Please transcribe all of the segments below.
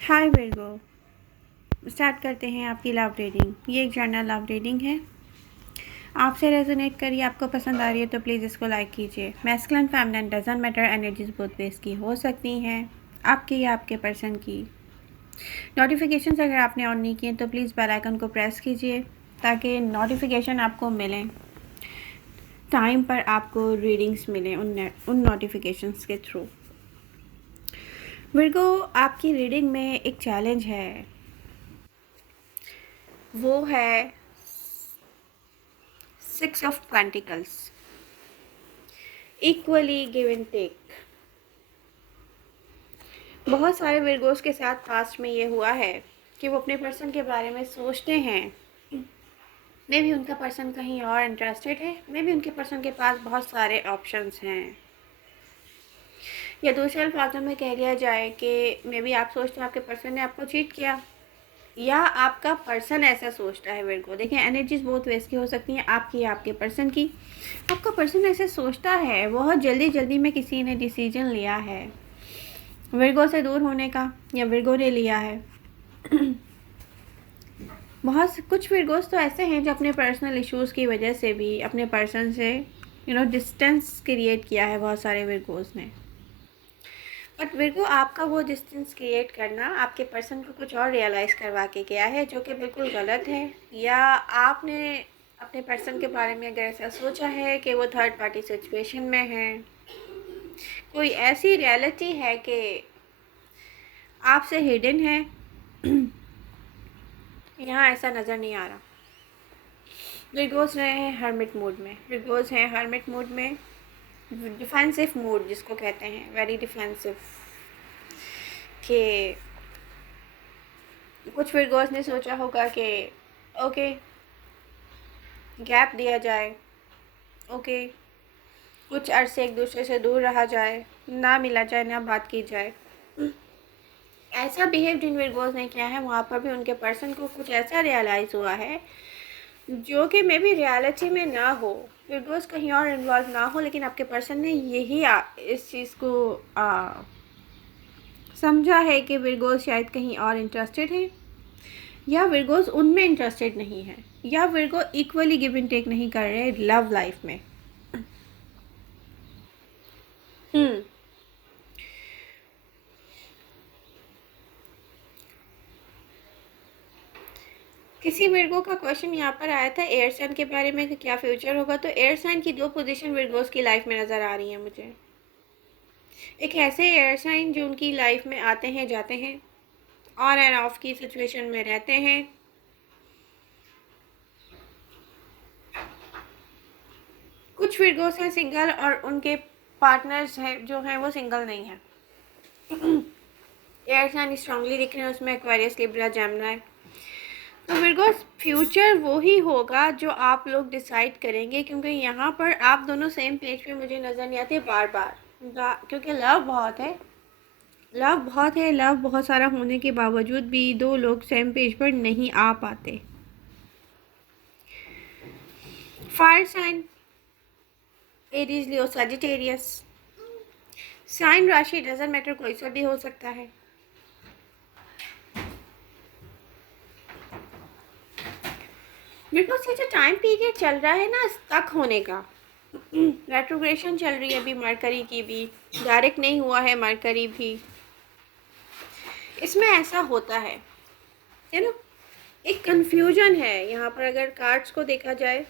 हाय Virgo. Start करते हैं आपकी लव रीडिंग। ये एक जनरल लव रीडिंग है। आपसे रेजोनेट करिए, आपको पसंद आ रही है तो प्लीज़ इसको लाइक कीजिए। Masculine feminine doesn't matter, energies both ways की हो सकती हैं, आपकी या आपके पर्सन की। नोटिफिकेशंस अगर आपने ऑन नहीं किए तो प्लीज़ बेल आइकन को प्रेस कीजिए ताकि नोटिफिकेशन आपको मिलें, टाइम पर आपको रीडिंग्स मिलें उन नोटिफिकेशंस के थ्रू। विर्गो, आपकी रीडिंग में एक चैलेंज है, वो है 6 of pentacles. Equally give and take. बहुत सारे विर्गोस के साथ पास्ट में ये हुआ है कि वो अपने पर्सन के बारे में सोचते हैं, मे भी उनका पर्सन कहीं और इंटरेस्टेड है, मे भी उनके पर्सन के पास बहुत सारे ऑप्शंस हैं, या दूसरे अल्फाजों में कह लिया जाए कि मे भी आप सोचते हैं आपके पर्सन ने आपको चीट किया, या आपका पर्सन ऐसा सोचता है। विर्गो देखिए, एनर्जीज बहुत वेज की हो सकती हैं, आपकी या आपके पर्सन की। आपका पर्सन ऐसे सोचता है, बहुत जल्दी जल्दी में किसी ने डिसीजन लिया है विर्गो से दूर होने का, या विर्गो ने लिया है। बहुत कुछ विर्गोस तो ऐसे हैं जो अपने पर्सनल इश्यूज़ की वजह से भी अपने पर्सन से डिस्टेंस क्रिएट किया है, बहुत सारे विर्गोस ने। बट विर्गो, आपका वो डिस्टेंस क्रिएट करना आपके पर्सन को कुछ और रियलाइज़ करवा के गया है जो कि बिल्कुल गलत है, या आपने अपने पर्सन के बारे में अगर ऐसा सोचा है कि वो थर्ड पार्टी सिचुएशन में है, कोई ऐसी रियलिटी है कि आपसे हिडन है, यहाँ ऐसा नज़र नहीं आ रहा। विर्गोस रहे हैं हर्मिट मूड में, विर्गोस हैं हर्मिट मूड में, डिफेंसिव मूड जिसको कहते हैं, वेरी डिफेंसिव। कि कुछ विर्गोस ने सोचा होगा कि ओके गैप दिया जाए, ओके कुछ अरसे एक दूसरे से दूर रहा जाए, ना मिला जाए, ना बात की जाए। ऐसा बिहेव जिन विर्गोस ने किया है, वहाँ पर भी उनके पर्सन को कुछ ऐसा रियलाइज़ हुआ है जो कि मे भी रियलिटी में ना हो, विर्गोस कहीं और इन्वॉल्व ना हो, लेकिन आपके पर्सन ने यही इस चीज़ को समझा है कि विर्गोस शायद कहीं और इंटरेस्टेड है, या विर्गोस उनमें इंटरेस्टेड नहीं है, या Virgo equally give and take नहीं कर रहे लव लाइफ में। किसी विर्गो का क्वेश्चन यहाँ पर आया था एयर साइन के बारे में कि क्या फ्यूचर होगा, तो एयर साइन की दो पोजीशन विर्गोस की लाइफ में नज़र आ रही है मुझे। एक ऐसे एयर साइन जो उनकी लाइफ में आते हैं, जाते हैं, ऑन एंड ऑफ की सिचुएशन में रहते हैं। कुछ विर्गोस हैं सिंगल और उनके पार्टनर्स हैं जो हैं वो सिंगल नहीं हैं। एयर साइन स्ट्रांगली दिख रहे हैं उसमें, एक्वेरियस, लिब्रा, जेमिनी। तो विर्गोस फ्यूचर वो ही होगा जो आप लोग डिसाइड करेंगे, क्योंकि यहाँ पर आप दोनों सेम पेज पे मुझे नज़र नहीं आते बार बार, क्योंकि लव बहुत है, लव बहुत है, लव बहुत सारा होने के बावजूद भी दो लोग सेम पेज पर नहीं आ पाते। फायर साइन एरीज, लियो, सजिटेरियस। साइन राशि डजंट मैटर, कोई सा भी हो सकता है। बिकॉज ये जो टाइम पीरियड चल रहा है ना स्टक होने का, रेट्रोग्रेशन चल रही है अभी मरकरी की भी, डायरेक्ट नहीं हुआ है मरकरी भी, इसमें ऐसा होता है ना, एक कंफ्यूजन है यहाँ पर। अगर कार्ड्स को देखा जाए,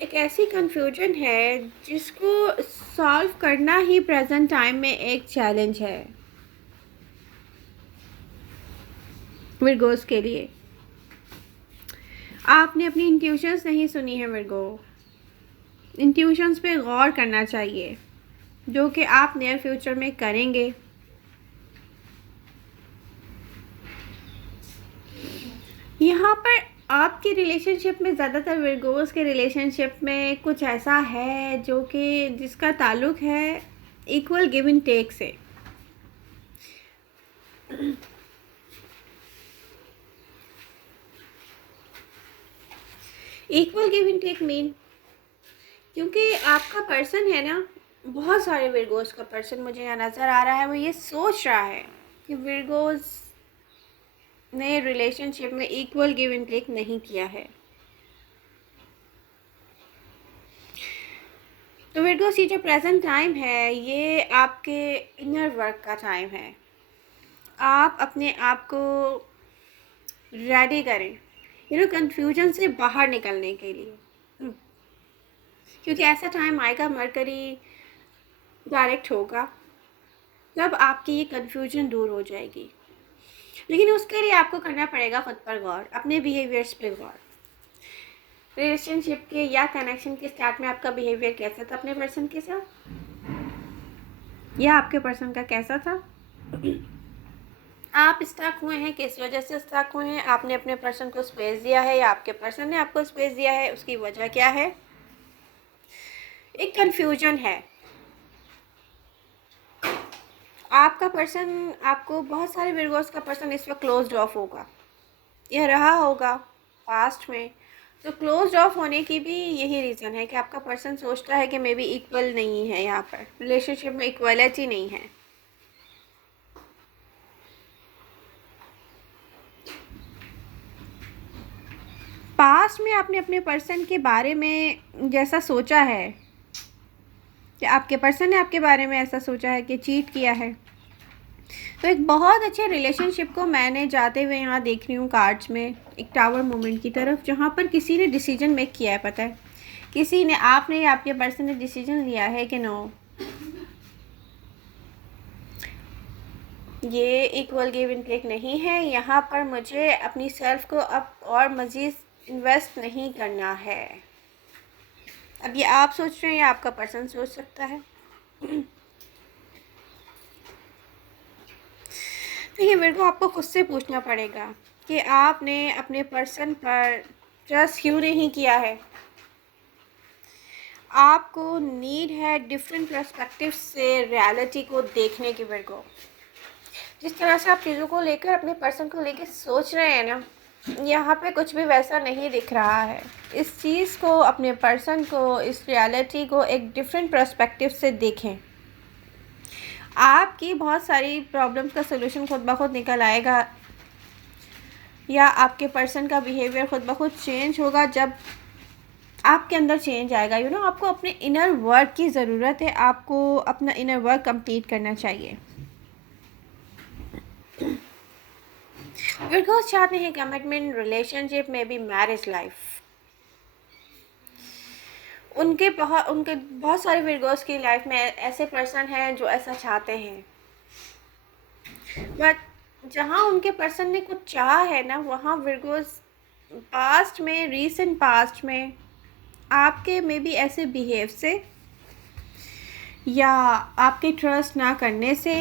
एक ऐसी कंफ्यूजन है जिसको सॉल्व करना ही प्रेजेंट टाइम में एक चैलेंज है विर्गोस के लिए। आपने अपनी इंट्यूशंस नहीं सुनी है विर्गो, इंट्यूशंस पे गौर करना चाहिए, जो कि आप नियर फ्यूचर में करेंगे। यहाँ पर आपकी रिलेशनशिप में, ज़्यादातर विर्गोस के रिलेशनशिप में कुछ ऐसा है जो कि जिसका ताल्लुक है इक्वल गिव एंड टेक से। Equal give and take mean, क्योंकि आपका पर्सन है ना, बहुत सारे विर्गोस का पर्सन मुझे यहाँ नज़र आ रहा है, वो ये सोच रहा है कि विर्गोज ने रिलेशनशिप में इक्वल गिव एंड टेक नहीं किया है। तो विर्गोज ये जो प्रेजेंट टाइम है ये आपके इनर वर्क का टाइम है। आप अपने आप को रेडी करें कन्फ्यूजन से बाहर निकलने के लिए, क्योंकि ऐसा टाइम आएगा, मरकरी डायरेक्ट होगा, तब आपकी ये कन्फ्यूजन दूर हो जाएगी। लेकिन उसके लिए आपको करना पड़ेगा खुद पर गौर, अपने बिहेवियर्स पे गौर। रिलेशनशिप के या कनेक्शन के स्टार्ट में आपका बिहेवियर कैसा था अपने पर्सन के साथ, या आपके पर्सन का कैसा था? आप स्टक हुए हैं, किस वजह से स्टक हुए हैं? आपने अपने पर्सन को स्पेस दिया है या आपके पर्सन ने आपको स्पेस दिया है? उसकी वजह क्या है? एक कन्फ्यूजन है। आपका पर्सन, आपको बहुत सारे विर्गोस का पर्सन इस वक्त क्लोज्ड ऑफ होगा या रहा होगा पास्ट में। तो क्लोज्ड ऑफ होने की भी यही रीज़न है कि आपका पर्सन सोचता है कि मे बी इक्वल नहीं है, यहाँ पर रिलेशनशिप में इक्वलिटी नहीं है। पास्ट में आपने अपने पर्सन के बारे में जैसा सोचा है कि आपके पर्सन ने आपके बारे में ऐसा सोचा है कि चीट किया है, तो एक बहुत अच्छे रिलेशनशिप को मैंने जाते हुए यहाँ देख रही हूँ कार्ड्स में, एक टावर मोमेंट की तरफ, जहाँ पर किसी ने डिसीजन मेक किया है। पता है, किसी ने, आपने या आपके पर्सन ने डिसीजन लिया है कि नो, ये इक्वल गिव एंड टेक नहीं है, यहाँ पर मुझे अपनी सेल्फ को अब और मज़ीद इन्वेस्ट नहीं करना है। अब ये आप सोच रहे हैं या आपका पर्सन सोच सकता है। देखिए विर्गो, आपको खुद से पूछना पड़ेगा कि आपने अपने पर्सन पर ट्रस्ट क्यों नहीं किया है। आपको नीड है डिफरेंट पर्सपेक्टिव से रियलिटी को देखने की। विर्गो, जिस तरह से आप चीज़ों को लेकर, अपने पर्सन को लेकर सोच रहे हैं ना, यहाँ पे कुछ भी वैसा नहीं दिख रहा है। इस चीज़ को, अपने पर्सन को, इस रियलिटी को एक डिफरेंट पर्सपेक्टिव से देखें। आपकी बहुत सारी प्रॉब्लम्स का सलूशन खुद ब खुद निकल आएगा, या आपके पर्सन का बिहेवियर खुद ब खुद चेंज होगा जब आपके अंदर चेंज आएगा। आपको अपने इनर वर्क की ज़रूरत है, आपको अपना इनर वर्क कंप्लीट करना चाहिए। विर्गोस चाहते हैं कमिटमेंट, रिलेशनशिप में भी मैरिज लाइफ। उनके बहुत सारे विर्गोस की लाइफ में ऐसे पर्सन हैं जो ऐसा चाहते हैं, बट जहाँ उनके पर्सन ने कुछ चाहा है ना, वहाँ विर्गोस पास्ट में, रीसेंट पास्ट में आपके में भी ऐसे बिहेव से या आपके ट्रस्ट ना करने से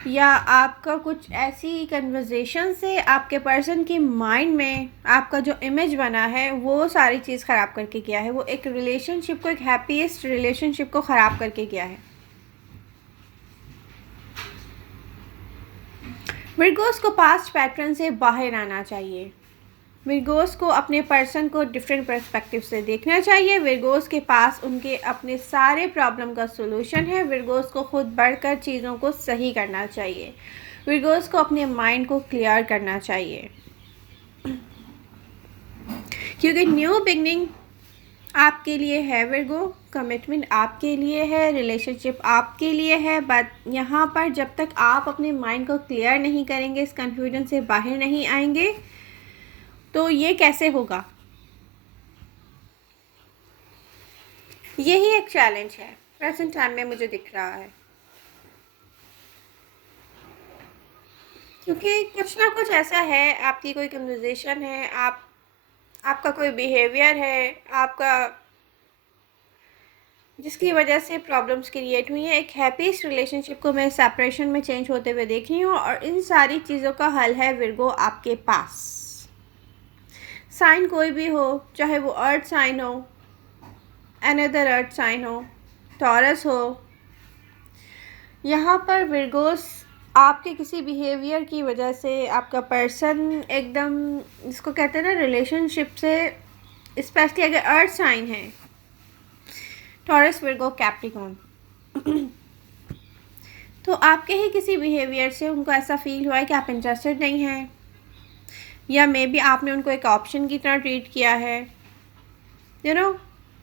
या आपका कुछ ऐसी कन्वर्सेशन से आपके पर्सन की माइंड में आपका जो इमेज बना है वो सारी चीज़ ख़राब करके गया है। वो एक रिलेशनशिप को, एक हैप्पीएस्ट रिलेशनशिप को ख़राब करके गया है। विर्गोस को पास्ट पैटर्न से बाहर आना चाहिए। विर्गोस को अपने पर्सन को डिफरेंट पर्सपेक्टिव से देखना चाहिए। विर्गोस के पास उनके अपने सारे प्रॉब्लम का सॉल्यूशन है। विर्गोस को खुद बढ़कर चीज़ों को सही करना चाहिए। विर्गोस को अपने माइंड को क्लियर करना चाहिए, क्योंकि न्यू बिगनिंग आपके लिए है विर्गो, कमिटमेंट आपके लिए है, रिलेशनशिप आपके लिए है। बट यहाँ पर जब तक आप अपने माइंड को क्लियर नहीं करेंगे, इस कन्फ्यूजन से बाहर नहीं आएंगे, तो ये कैसे होगा? यही एक चैलेंज है प्रेजेंट टाइम में मुझे दिख रहा है, क्योंकि कुछ ना कुछ ऐसा है, आपकी कोई कन्वर्सेशन है, आपका कोई बिहेवियर है आपका, जिसकी वजह से प्रॉब्लम्स क्रिएट हुई हैं। एक हैप्पीस्ट रिलेशनशिप को मैं सेपरेशन में चेंज होते हुए देख रही हूँ, और इन सारी चीज़ों का हल है विर्गो आपके पास। साइन कोई भी हो, चाहे वो अर्थ साइन हो, अनदर अर्थ साइन हो, टॉरस हो, यहाँ पर विर्गोस आपके किसी बिहेवियर की वजह से आपका पर्सन एकदम, जिसको कहते हैं ना रिलेशनशिप से, स्पेशली अगर अर्थ साइन है, टॉरस, विर्गो, कैप्रिकॉर्न, तो आपके ही किसी बिहेवियर से उनको ऐसा फ़ील हुआ है कि आप इंटरेस्टेड नहीं हैं, या मे बी आपने उनको एक ऑप्शन की तरह ट्रीट किया है।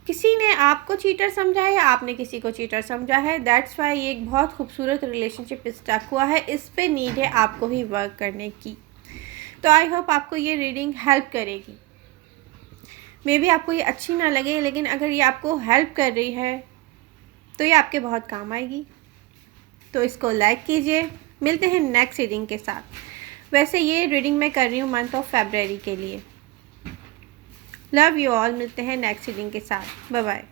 किसी ने आपको चीटर समझा है या आपने किसी को चीटर समझा है। दैट्स वाई ये एक बहुत खूबसूरत रिलेशनशिप स्टक हुआ है। इस पे नीड है आपको ही वर्क करने की। तो आई होप आपको ये रीडिंग हेल्प करेगी। मे बी आपको ये अच्छी ना लगे, लेकिन अगर ये आपको हेल्प कर रही है तो ये आपके बहुत काम आएगी। तो इसको लाइक कीजिए। मिलते हैं नेक्स्ट रीडिंग के साथ। वैसे ये रीडिंग मैं कर रही हूँ मंथ ऑफ फेब्रुअरी के लिए। Love you all. मिलते हैं नेक्स्ट रीडिंग के साथ। Bye bye.